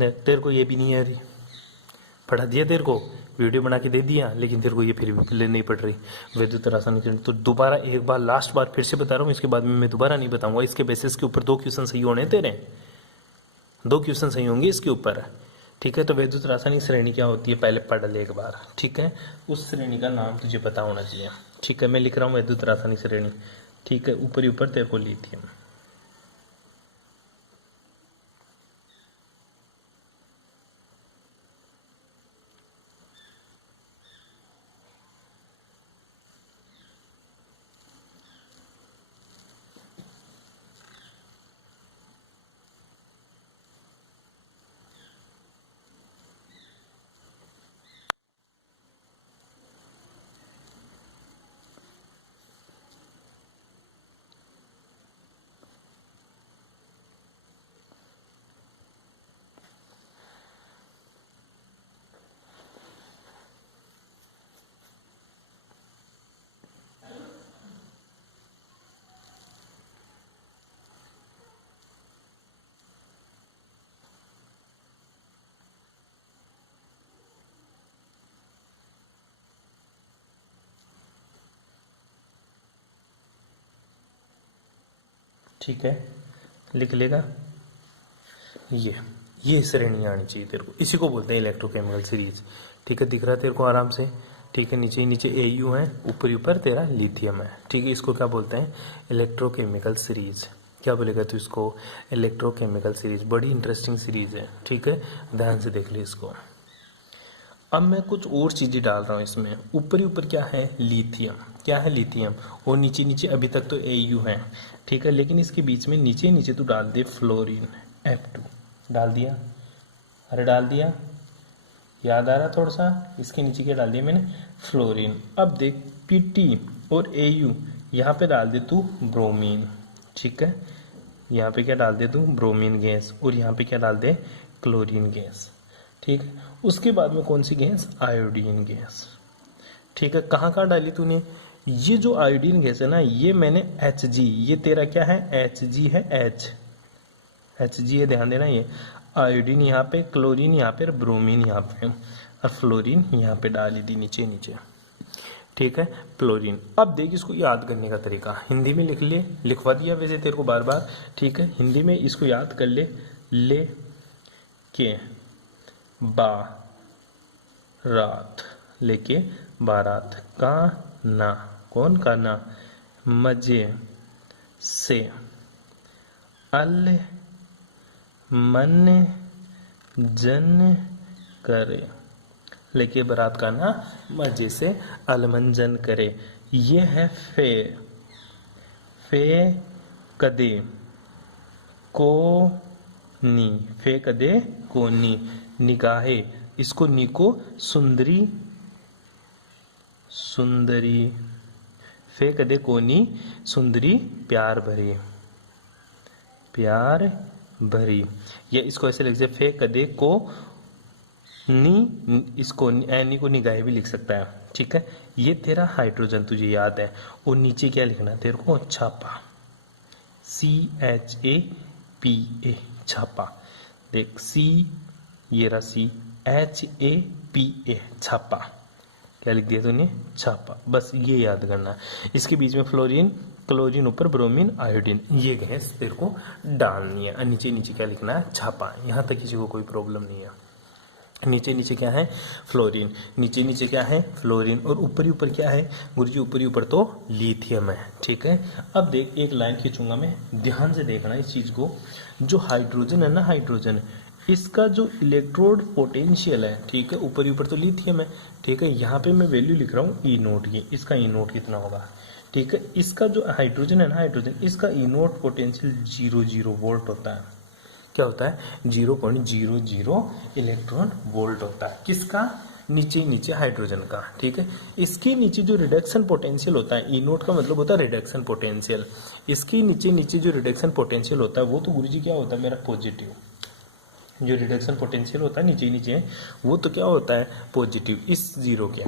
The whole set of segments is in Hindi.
तेरे को ये भी नहीं आ रही, पढ़ा दिया तेरे को, वीडियो बना के दे दिया, लेकिन तेरे को ये फिर भी नहीं पड़ रही वैद्युत रासायनिक श्रेणी। तो दोबारा एक बार लास्ट बार फिर से बता रहा हूँ, इसके बाद में मैं दोबारा नहीं बताऊंगा। इसके बेसिस के ऊपर 2 क्वेश्चन सही होने तेरे, 2 क्वेश्चन सही होंगे इसके ऊपर, ठीक है। तो वैद्युत रासायनिक श्रेणी क्या होती है पहले पढ़ ले एक बार, ठीक है। उस श्रेणी का नाम तुझे पता होना चाहिए, ठीक है। मैं लिख रहा हूँ वैद्युत रासायनिक श्रेणी, ठीक है। ऊपर ही ऊपर तेरे को लिथियम, ठीक है। लिख लेगा, ये श्रेणी आनी चाहिए तेरे को, इसी को बोलते हैं इलेक्ट्रोकेमिकल सीरीज, ठीक है। दिख रहा है तेरे को आराम से, ठीक है। नीचे नीचे AU है, ऊपर ही ऊपर तेरा लिथियम है, ठीक है। इसको क्या बोलते हैं इलेक्ट्रोकेमिकल सीरीज, क्या बोलेगा तू इसको इलेक्ट्रोकेमिकल सीरीज। बड़ी इंटरेस्टिंग सीरीज है, ठीक है, ध्यान से देख ले इसको। अब मैं कुछ और चीज़ें डाल रहा हूँ इसमें, ऊपर ही ऊपर क्या है लिथियम, क्या है लिथियम, और नीचे नीचे अभी तक तो AU है, ठीक है। लेकिन इसके बीच में नीचे नीचे तू डाल दे फ्लोरीन, F2 डाल दिया, अरे डाल दिया, याद आ रहा थोड़ा सा। इसके नीचे क्या डाल दिया मैंने फ्लोरीन। अब देख PT और AU, यहाँ पे डाल दे तू ब्रोमीन, ठीक है। यहाँ पे क्या डाल दे तू ब्रोमीन गैस, और यहाँ पे क्या डाल दे क्लोरीन गैस, ठीक है। उसके बाद में कौन सी गैस आयोडीन गैस, ठीक है। कहाँ कहाँ डाली तूने, ये जो आयोडीन गैस है ना, ये मैंने Hg, ये तेरा क्या है Hg है, Hg है, ध्यान देना। ये आयोडीन यहाँ पे, क्लोरीन यहाँ पे, ब्रोमीन यहाँ पे, और फ्लोरीन यहाँ पे डाली दी नीचे नीचे, ठीक है फ्लोरीन। अब देख इसको याद करने का तरीका, हिंदी में लिख ले, लिखवा दिया वैसे तेरे को बार बार, ठीक है। हिंदी में इसको याद कर ले के बारात, लेके बारात का ना, कौन का ना, मजे से अल मन जन करे, लेके बारात का ना मजे से अलमंजन करे। ये है फे कदे को नी, फे कदे को नी, निगाहे, इसको नी को सुंदरी, सुंदरी, फे कदे को नी सुंदरी प्यार भरी, प्यार भरी। या इसको ऐसे लिख सकते फे कदे को नी, इसको एनी को निगाहे भी लिख सकता है, ठीक है। ये तेरा हाइड्रोजन तुझे याद है, और नीचे क्या लिखना तेरे को छापा, CHAPA, छापा। देख C, ये रहा CHAPA, छापा। क्या लिख दिया तूने छापा, बस ये याद करना। इसके बीच में फ्लोरीन, क्लोरीन ऊपर, ब्रोमीन, आयोडीन, ये गैस तेरे को डालनी है। नीचे नीचे क्या लिखना है छापा, यहाँ तक किसी को कोई प्रॉब्लम नहीं है। नीचे नीचे क्या है फ्लोरीन, नीचे नीचे क्या है फ्लोरीन, और ऊपर ही ऊपर क्या है गुरुजी, ऊपर ही ऊपर तो लिथियम है, ठीक है। अब देख एक लाइन खींचूंगा मैं, ध्यान से देखना इस चीज को। जो हाइड्रोजन है ना, हाइड्रोजन, इसका जो इलेक्ट्रोड पोटेंशियल है, ठीक है, ऊपर ही ऊपर तो लिथियम है, ठीक है। यहाँ पे मैं वैल्यू लिख रहा हूँ E0 की, इसका E0 कितना होगा, ठीक है। इसका जो हाइड्रोजन है ना, हाइड्रोजन, इसका E0 पोटेंशियल 0 वोल्ट होता है। क्या होता है 0.00 इलेक्ट्रॉन वोल्ट होता है, किसका, नीचे नीचे हाइड्रोजन का, ठीक है। इसके नीचे जो रिडक्शन पोटेंशियल होता है, E0 का मतलब होता है रिडक्शन पोटेंशियल, इसके नीचे नीचे जो रिडक्शन पोटेंशियल होता है वो तो गुरुजी क्या होता है मेरा पॉजिटिव। जो रिडक्शन पोटेंशियल होता है नीचे नीचे वो तो क्या होता है पॉजिटिव, इस जीरो के।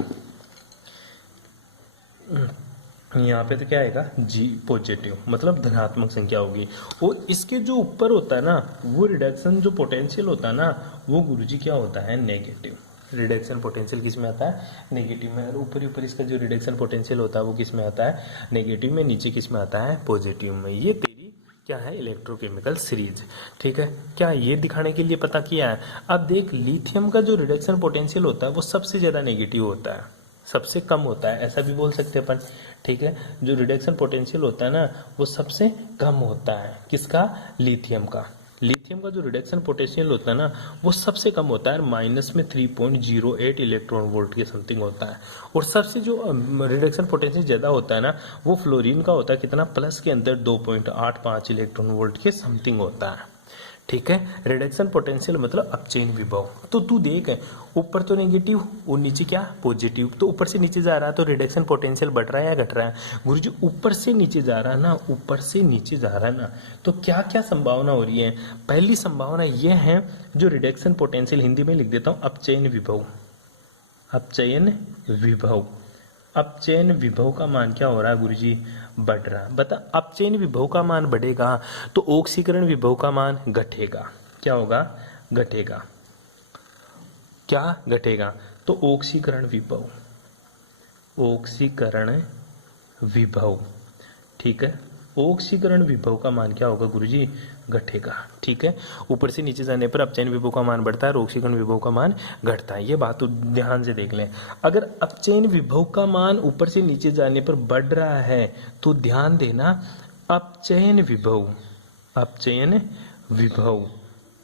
यहाँ पे तो क्या आएगा जी पॉजिटिव, मतलब धनात्मक संख्या होगी। और इसके जो ऊपर होता है ना वो रिडक्शन जो पोटेंशियल होता है ना वो गुरुजी क्या होता है नेगेटिव। रिडक्शन पोटेंशियल किस में आता है नेगेटिव में। और ऊपर ऊपर इसका जो रिडक्शन पोटेंशियल होता है वो किस में आता है नेगेटिव में, नीचे किस में आता है पॉजिटिव में। ये तेरी क्या है इलेक्ट्रोकेमिकल सीरीज। ठीक है, क्या ये दिखाने के लिए पता किया है। अब देख लिथियम का जो रिडक्शन पोटेंशियल होता है वो सबसे ज्यादा नेगेटिव होता है, सबसे कम होता है, ऐसा भी बोल सकते हैं अपन। ठीक है, जो रिडक्शन पोटेंशियल होता है ना वो सबसे कम होता है किसका लिथियम का। लिथियम का जो रिडक्शन पोटेंशियल होता है ना वो सबसे कम होता है, माइनस में 3.08 इलेक्ट्रॉन वोल्ट के समथिंग होता है। और सबसे जो रिडक्शन पोटेंशियल ज्यादा होता है ना वो फ्लोरीन का होता है, कितना प्लस के अंदर 2.85 इलेक्ट्रॉन वोल्ट के समथिंग होता है। ठीक है, रिडक्शन पोटेंशियल मतलब अपचयन विभव। तो तू देख ऊपर तो नेगेटिव और नीचे क्या पॉजिटिव, तो ऊपर से नीचे जा रहा है तो रिडक्शन पोटेंशियल बढ़ रहा है या घट रहा है गुरुजी। ऊपर से नीचे जा रहा है ना, ऊपर से नीचे जा रहा है ना, तो क्या क्या संभावना हो रही है। पहली संभावना यह है जो रिडक्शन पोटेंशियल हिंदी में लिख देता हूं अपचयन विभव। अपचयन विभव, अपचयन विभव का मान क्या हो रहा है गुरुजी बढ़ रहा है। बता अपचयन विभव का मान बढ़ेगा तो ऑक्सीकरण विभव का मान घटेगा। क्या होगा घटेगा, क्या घटेगा तो ऑक्सीकरण विभव, ऑक्सीकरण विभव। ठीक है, ऑक्सीकरण विभव का मान क्या होगा गुरुजी घटेगा। ठीक है, ऊपर से नीचे जाने पर अपचयन विभव का मान बढ़ता है और ऑक्सीकरण विभव का मान घटता है। ये बात तो ध्यान से देख लें। अगर अपचयन विभव का मान ऊपर से नीचे जाने पर बढ़ रहा है तो ध्यान देना अपचयन विभव, अपचयन विभव।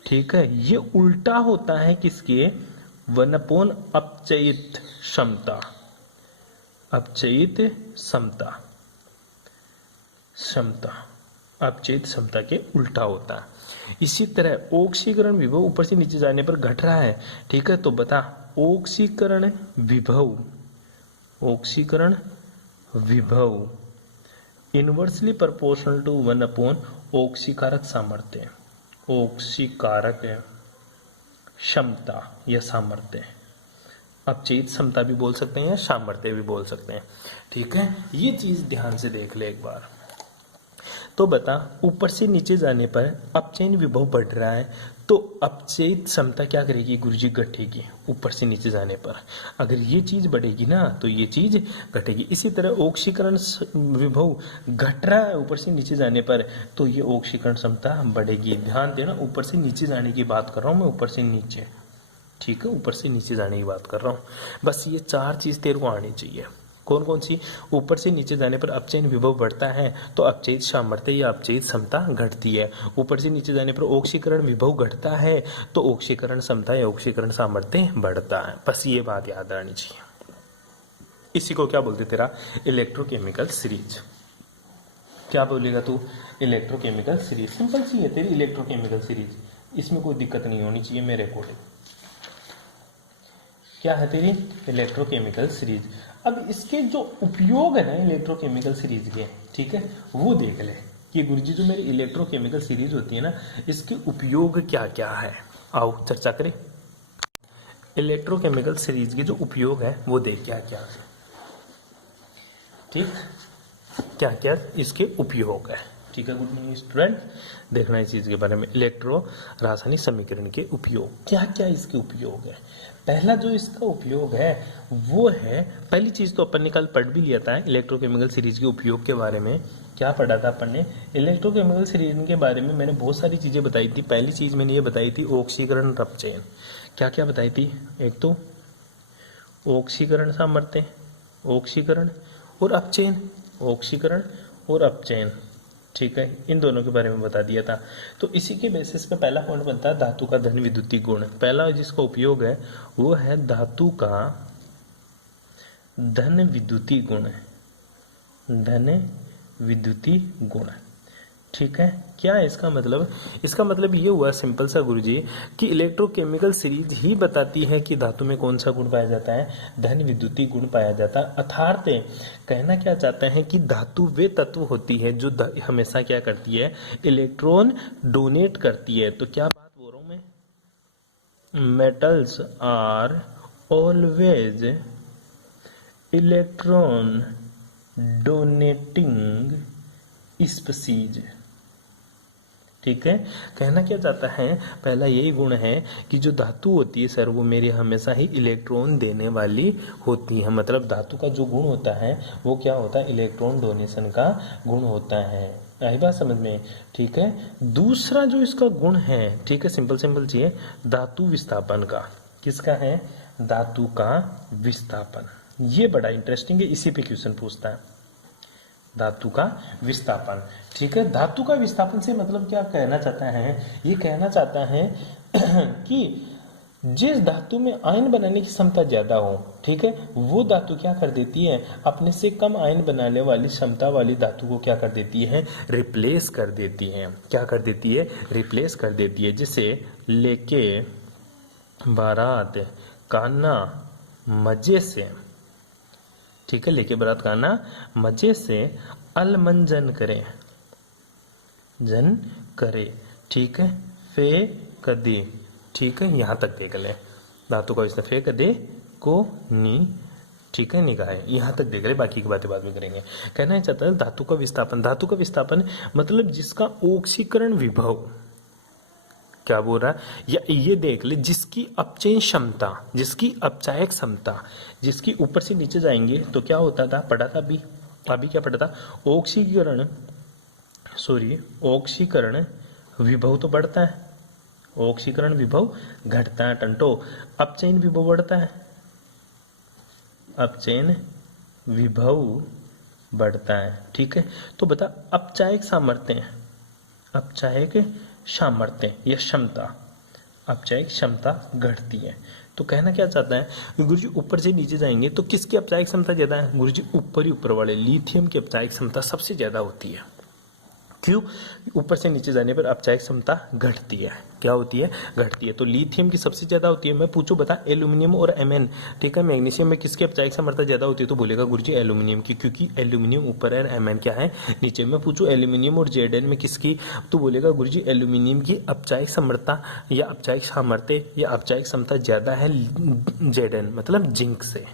ठीक है, ये उल्टा होता है किसके 1/, अपचयित क्षमता, अपचयित क्षमता, क्षमता अपचयित क्षमता के उल्टा होता है। इसी तरह ऑक्सीकरण विभव ऊपर से नीचे जाने पर घट रहा है। ठीक है, तो बता ऑक्सीकरण विभव, ऑक्सीकरण विभव इनवर्सली प्रोपोर्शनल टू 1/, ऑक्सीकारक सामर्थ्य, ऑक्सीकारक क्षमता या सामर्थ्य, अपचयित क्षमता भी बोल सकते हैं या सामर्थ्य भी बोल सकते हैं। ठीक है, ये चीज ध्यान से देख ले एक बार। तो बता ऊपर से नीचे जाने पर अपचयन विभव बढ़ रहा है तो अपचयित क्षमता क्या करेगी गुरुजी घटेगी ऊपर से नीचे जाने पर। अगर ये चीज बढ़ेगी ना तो ये चीज घटेगी। इसी तरह ऑक्सीकरण विभव घट रहा है ऊपर से नीचे जाने पर तो ये ऑक्सीकरण क्षमता बढ़ेगी। ध्यान देना ऊपर से नीचे जाने की बात कर रहा हूं मैं, ऊपर से नीचे। ठीक है, ऊपर से नीचे जाने की बात कर रहा हूं। बस ये चार चीज तेरे को आनी चाहिए। कौन कौन सी, ऊपर से नीचे जाने पर अपचयन विभव बढ़ता है तो अपचयित सामर्थ्य या अपचयित क्षमता घटती है। ऊपर से नीचे जाने पर ऑक्सीकरण विभव घटता है तो ऑक्सीकरण क्षमता या ऑक्सीकरण सामर्थ्य बढ़ता है। बस ये बात याद रहनी चाहिए। इसी को क्या बोलते तेरा इलेक्ट्रोकेमिकल सीरीज। क्या बोलेगा तू इलेक्ट्रोकेमिकल सीरीज। सिंपल सी है तेरी इलेक्ट्रोकेमिकल सीरीज, इसमें कोई दिक्कत नहीं होनी चाहिए मेरे अकॉर्डिंग। क्या है तेरी इलेक्ट्रोकेमिकल सीरीज। अब इसके जो उपयोग है ना इलेक्ट्रोकेमिकल सीरीज के, ठीक है, वो देख ले कि गुरुजी जो मेरी इलेक्ट्रोकेमिकल सीरीज होती है ना इसके उपयोग क्या क्या है। आओ चर्चा करें। इलेक्ट्रोकेमिकल सीरीज के जो उपयोग है वो देख क्या क्या है। ठीक, क्या क्या इसके उपयोग है। ठीक है, गुड मॉर्निंग स्टूडेंट, देखना इस चीज के बारे में। इलेक्ट्रो रासायनिक समीकरण के उपयोग, क्या क्या इसके उपयोग है। पहला जो इसका उपयोग है वो है, पहली चीज तो अपन ने कल पढ़ भी लिया था इलेक्ट्रोकेमिकल सीरीज के उपयोग के बारे में। क्या पढ़ा था अपन ने इलेक्ट्रोकेमिकल सीरीज के बारे में, मैंने बहुत सारी चीजें बताई थी। पहली चीज मैंने ये बताई थी ऑक्सीकरण अपचयन। क्या क्या बताई थी, एक तो ऑक्सीकरण सामर्थ्य, ऑक्सीकरण और अपचयन, ऑक्सीकरण और अपचयन। ठीक है, इन दोनों के बारे में बता दिया था। तो इसी के बेसिस पे पहला पॉइंट बनता है धातु का धन विद्युतीय गुण। पहला जिसका उपयोग है वो है धातु का धन विद्युतीय गुण, धन विद्युतीय गुण। ठीक है, क्या है इसका मतलब, इसका मतलब ये हुआ सिंपल सा गुरुजी कि इलेक्ट्रोकेमिकल सीरीज ही बताती है कि धातु में कौन सा गुण पाया जाता है, धन विद्युतीय गुण पाया जाता है। अर्थात कहना क्या चाहते हैं कि धातु वे तत्व होती है जो हमेशा क्या करती है, इलेक्ट्रॉन डोनेट करती है। तो क्या बात बोल रहा हूं मैं, metals are always electron donating species. ठीक है, कहना क्या चाहता है, पहला यही गुण है कि जो धातु होती है सर वो मेरी हमेशा ही इलेक्ट्रॉन देने वाली होती है। मतलब धातु का जो गुण होता है वो क्या होता है, इलेक्ट्रॉन डोनेशन का गुण होता है। आई बात समझ में? ठीक है, दूसरा जो इसका गुण है, ठीक है, सिंपल सिंपल चीज, धातु विस्थापन का। किसका है? धातु का विस्थापन। ये बड़ा इंटरेस्टिंग है, इसी पे क्वेश्चन पूछता है, धातु का विस्थापन। ठीक है, धातु का विस्थापन से मतलब क्या कहना चाहता है, ये कहना चाहता है कि जिस धातु में आयन बनाने की क्षमता ज्यादा हो, ठीक है, वो धातु क्या कर देती है, अपने से कम आयन बनाने वाली क्षमता वाली धातु को क्या कर देती है, रिप्लेस कर देती है। क्या कर देती है? रिप्लेस कर देती है। जिसे लेके बारात कान्हा मजे से, ठीक है, लेके बारात कान्हा मजे से अलमंजन करे, जन करे, ठीक है, फे कदे, ठीक है, यहां तक देख ले। धातु का विस्थापन फे कदे को नी, ठीक है, निगाह, यहां तक देख ले, बाकी की बातें बाद में करेंगे। कहना है चाहता है धातु का विस्थापन। धातु का विस्थापन मतलब जिसका ऑक्सीकरण विभव, क्या बोल रहा है, या ये देख ले जिसकी अपचयन क्षमता, जिसकी अपचायक क्षमता, जिसकी ऊपर से नीचे जाएंगे तो क्या होता था, पढ़ा था अभी क्या पढ़ा था, ऑक्सीकरण विभव तो बढ़ता है, ऑक्सीकरण विभव घटता है टंटो, अपचयन विभव बढ़ता है, अपचयन विभव बढ़ता है। ठीक है, तो बता अपचायक सामर्थ्य, अपचायक सामर्थ्य या क्षमता, अपचायक क्षमता घटती है। तो कहना क्या चाहता है गुरुजी, ऊपर से नीचे जाएंगे तो किसकी अपचायक क्षमता ज्यादा है, गुरुजी ऊपर ही ऊपर वाले लिथियम की अपचायक क्षमता सबसे ज्यादा होती है। क्यों? ऊपर से नीचे जाने पर अपचायक क्षमता घटती है। क्या होती है? घटती है। तो लिथियम की सबसे ज्यादा होती है। मैं पूछूं बता एल्यूमिनियम और Mn, ठीक है, मैग्नीशियम में किसकी अपचायक सामर्थ्य ज्यादा होती है, तो बोलेगा गुरुजी एल्यूमिनियम की, क्योंकि एल्यूमिनियम ऊपर है और Mn क्या है, नीचे। में पूछूं एल्यूमिनियम और Zn में किसकी, तो बोलेगा गुरुजी एल्यूमिनियम की अपचायक सामर्थ्य या अपचायक सामर्थ्य या अपचायक क्षमता ज्यादा है Zn मतलब जिंक से।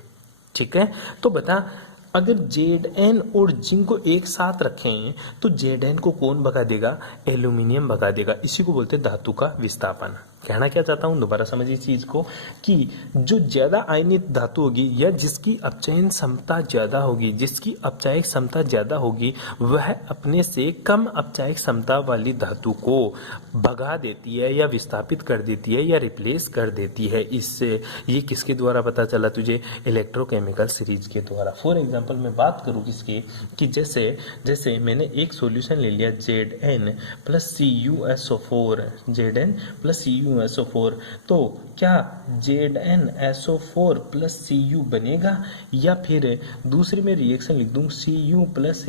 ठीक है, तो बता अगर Zn और जिंक को एक साथ रखें तो Zn को कौन भगा देगा, एल्यूमिनियम भगा देगा। इसी को बोलते हैं धातु का विस्थापन। कहना क्या चाहता हूं, दोबारा समझिए इस चीज को, कि जो ज्यादा आयनित धातु होगी या जिसकी अपचयन क्षमता ज्यादा होगी, जिसकी अपचायक क्षमता ज्यादा होगी, वह अपने से कम अपचायक क्षमता वाली धातु को भगा देती है या विस्थापित कर देती है या रिप्लेस कर देती है। इससे ये किसके द्वारा पता चला तुझे, इलेक्ट्रोकेमिकल सीरीज के द्वारा। फॉर एग्जाम्पल मैं बात करूं किसकी, कि जैसे मैंने एक सॉल्यूशन ले लिया Zn plus CuSO4, Zn plus CuSO4, तो क्या ZnSO4 प्लस Cu बनेगा, या फिर दूसरी में रिएक्शन लिख दूं Cu प्लस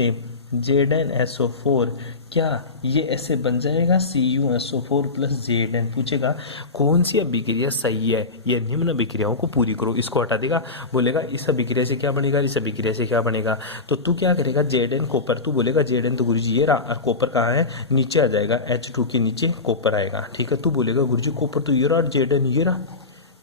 ZnSO4, क्या ये ऐसे बन जाएगा CuSO4 प्लस Zn। पूछेगा कौन सी अभिक्रिया सही है, ये निम्न अभिक्रियाओं को पूरी करो, इसको हटा देगा, बोलेगा इस अभिक्रिया से क्या बनेगा, इस अभिक्रिया से क्या बनेगा। तो तू क्या करेगा, Zn कॉपर, तू बोलेगा Zn तो गुरुजी ये रहा, और कॉपर कहाँ है, नीचे आ जाएगा, H2 के नीचे कॉपर आएगा। ठीक है, तू बोलेगा गुरुजी कॉपर तो ये रहा और Zn ये रहा।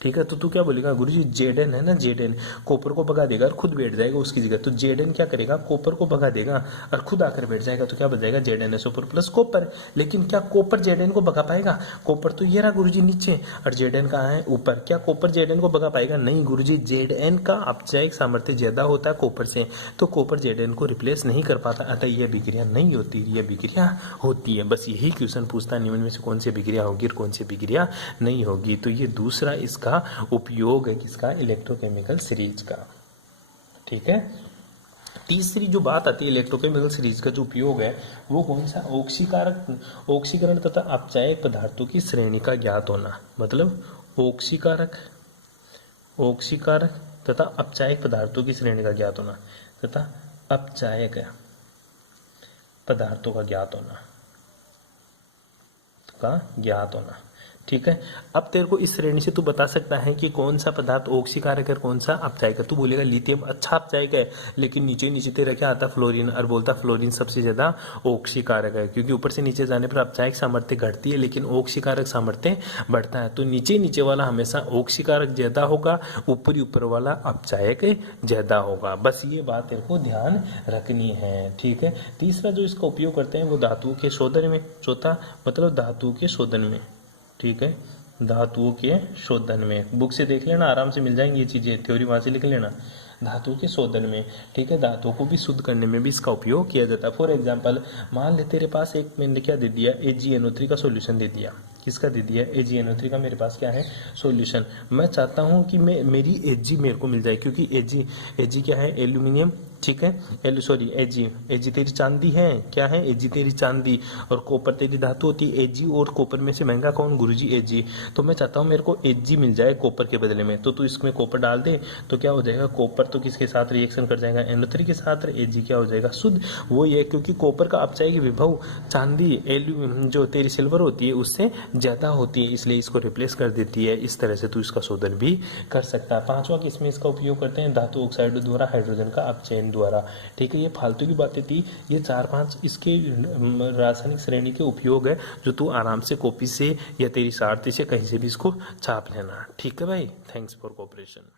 ठीक है, तो तू क्या बोलेगा, गुरुजी Zn है ना, Zn कॉपर को भगा देगा और खुद बैठ जाएगा उसकी जगह। तो Zn क्या करेगा, कॉपर को भगा देगा और खुद आकर बैठ जाएगा। तो क्या बच जाएगा, ZnSO4 प्लस कॉपर। लेकिन क्या कॉपर Zn को भगा पाएगा, कॉपर तो ये रहा गुरुजी नीचे और Zn कहाँ है, ऊपर। क्या कॉपर Zn को भगा पाएगा, नहीं गुरुजी, Zn का अपचायक सामर्थ्य ज्यादा होता है कॉपर से, तो कॉपर Zn को रिप्लेस नहीं कर पाता, अतः यह अभिक्रिया नहीं होती, यह अभिक्रिया होती है। बस यही क्वेश्चन पूछता है निम्न में से कौन सी अभिक्रिया होगी और कौन सी अभिक्रिया नहीं होगी। तो ये दूसरा इसका उपयोग है, किसका, इलेक्ट्रोकेमिकल सीरीज का। ठीक है, तीसरी जो बात आती है इलेक्ट्रोकेमिकल सीरीज का जो उपयोग है वो कौन सा, ऑक्सीकरण तथा अपचायक पदार्थों की श्रेणी का ज्ञात होना। मतलब ऑक्सीकारक तथा अपचायक पदार्थों की श्रेणी का ज्ञात होना तथा अपचायक पदार्थों का ज्ञात होना ठीक है। अब तेरे को इस श्रेणी से तू बता सकता है कि कौन सा पदार्थ ऑक्सीकारक है, कौन सा अपचायक है। तू बोलेगा लिथियम अच्छा अपचायक है, लेकिन नीचे नीचे तेरा क्या आता फ्लोरीन, और बोलता फ्लोरीन सबसे ज्यादा ऑक्सीकारक है, क्योंकि ऊपर से नीचे जाने पर अपचायक सामर्थ्य घटती है लेकिन ऑक्सीकारक सामर्थ्य बढ़ता है। तो नीचे नीचे वाला हमेशा ऑक्सीकारक ज्यादा होगा, ऊपरी ऊपर वाला अपचायक ज्यादा होगा। बस ये बात तेरे को ध्यान रखनी है, ठीक है। तीसरा जो इसका उपयोग करते हैं वो धातुओं के शोधन में, चौथा मतलब धातुओं के शोधन में, ठीक है, धातुओं के शोधन में। बुक से देख लेना, आराम से मिल जाएंगी ये चीजें, थ्योरी वहां से लिख लेना। धातुओं के शोधन में, ठीक है, धातुओं को भी शुद्ध करने में भी इसका उपयोग किया जाता है। फॉर एग्जांपल मान ले तेरे पास एक मैंने क्या दे दिया, AgNO3 का सॉल्यूशन दे दिया। किसका दे दिया, AgNO3 का मेरे पास क्या है सॉल्यूशन। मैं चाहता हूं कि मेरी Ag मेरे को मिल जाए, क्योंकि Ag क्या है एल्यूमिनियम, ठीक है, Ag तेरी चांदी है, क्या है Ag तेरी चांदी, और कॉपर तेरी धातु होती है। Ag और कॉपर में से महंगा कौन, गुरुजी Ag। तो मैं चाहता हूँ मेरे को Ag मिल जाए कॉपर के बदले में, तो तू इसमें कॉपर डाल दे, तो क्या हो जाएगा, कॉपर तो किसके साथ रिएक्शन कर जाएगा, NO3 के साथ, Ag क्या हो जाएगा शुद्ध। वो ये क्योंकि कॉपर का अपचायक विभव चांदी एल्यूमिनियम जो तेरी सिल्वर होती है उससे ज्यादा होती है, इसलिए इसको रिप्लेस कर देती है। इस तरह से तू इसका शोधन भी कर सकता है। पांचवा किसमें इसका उपयोग करते हैं, धातु ऑक्साइड द्वारा हाइड्रोजन का अपचयन द्वारा, ठीक है। ये फालतू की बातें थी, ये 4-5 इसके रासायनिक श्रेणी के उपयोग है जो तू आराम से कॉपी से या तेरी सारथी से कहीं से भी इसको छाप लेना, ठीक है भाई। Thanks for cooperation.